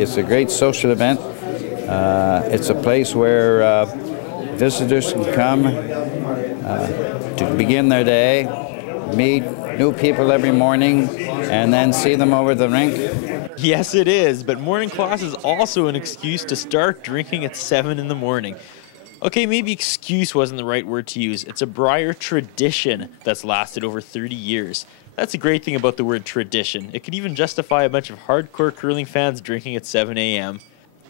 It's a great social event. It's a place where visitors can come to begin their day, meet new people every morning, and then see them over the rink. Yes, it is, but morning class is also an excuse to start drinking at 7 in the morning. Okay, maybe excuse wasn't the right word to use. It's a Brier tradition that's lasted over 30 years. That's a great thing about the word tradition. It could even justify a bunch of hardcore curling fans drinking at 7 a.m.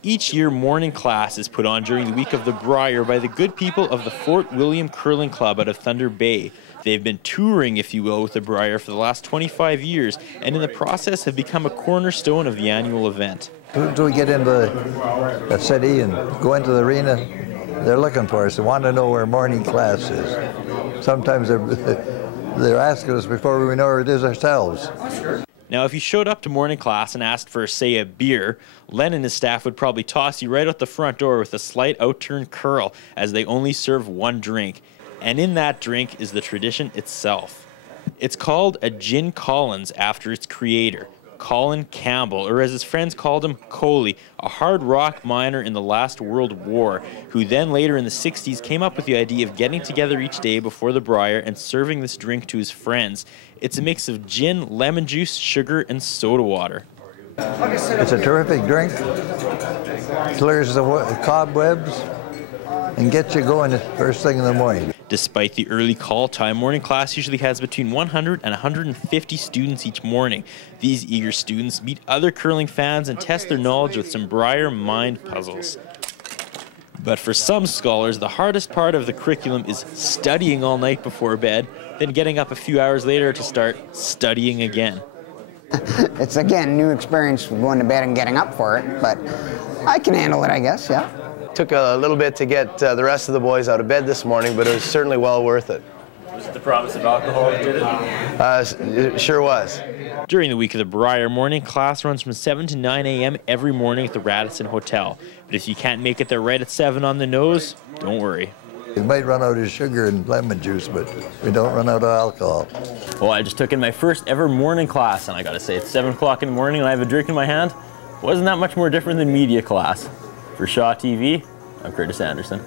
Each year, morning class is put on during the week of the Brier by the good people of the Fort William Curling Club out of Thunder Bay. They've been touring, if you will, with the Brier for the last 25 years, and in the process have become a cornerstone of the annual event. Do we get into the city and go into the arena? They're looking for us. They want to know where morning class is. Sometimes they're asking us before we know where it is ourselves. Now, if you showed up to morning class and asked for, say, a beer, Len and his staff would probably toss you right out the front door with a slight outturned curl, as they only serve one drink. And in that drink is the tradition itself. It's called a Gin Collins after its creator, Colin Campbell, or as his friends called him, Coley, a hard rock miner in the last World War, who then later in the 60s came up with the idea of getting together each day before the Brier and serving this drink to his friends. It's a mix of gin, lemon juice, sugar, and soda water. It's a terrific drink. Clears the cobwebs and gets you going first thing in the morning. Despite the early call time, morning class usually has between 100 and 150 students each morning. These eager students meet other curling fans and test their knowledge with some Brier mind puzzles. But for some scholars, the hardest part of the curriculum is studying all night before bed, then getting up a few hours later to start studying again. It's, again, new experience going to bed and getting up for it, but I can handle it, I guess, yeah. Took a little bit to get the rest of the boys out of bed this morning, but it was certainly well worth it. Was it the promise of alcohol that did it? It sure was. During the week of the Brier, morning class runs from 7 to 9 a.m. every morning at the Radisson Hotel. But if you can't make it there right at 7 on the nose, don't worry. We might run out of sugar and lemon juice, but we don't run out of alcohol. Well, I just took in my first ever morning class, and I gotta say, it's 7 o'clock in the morning and I have a drink in my hand. Wasn't that much more different than media class. For Shaw TV, I'm Curtis Anderson.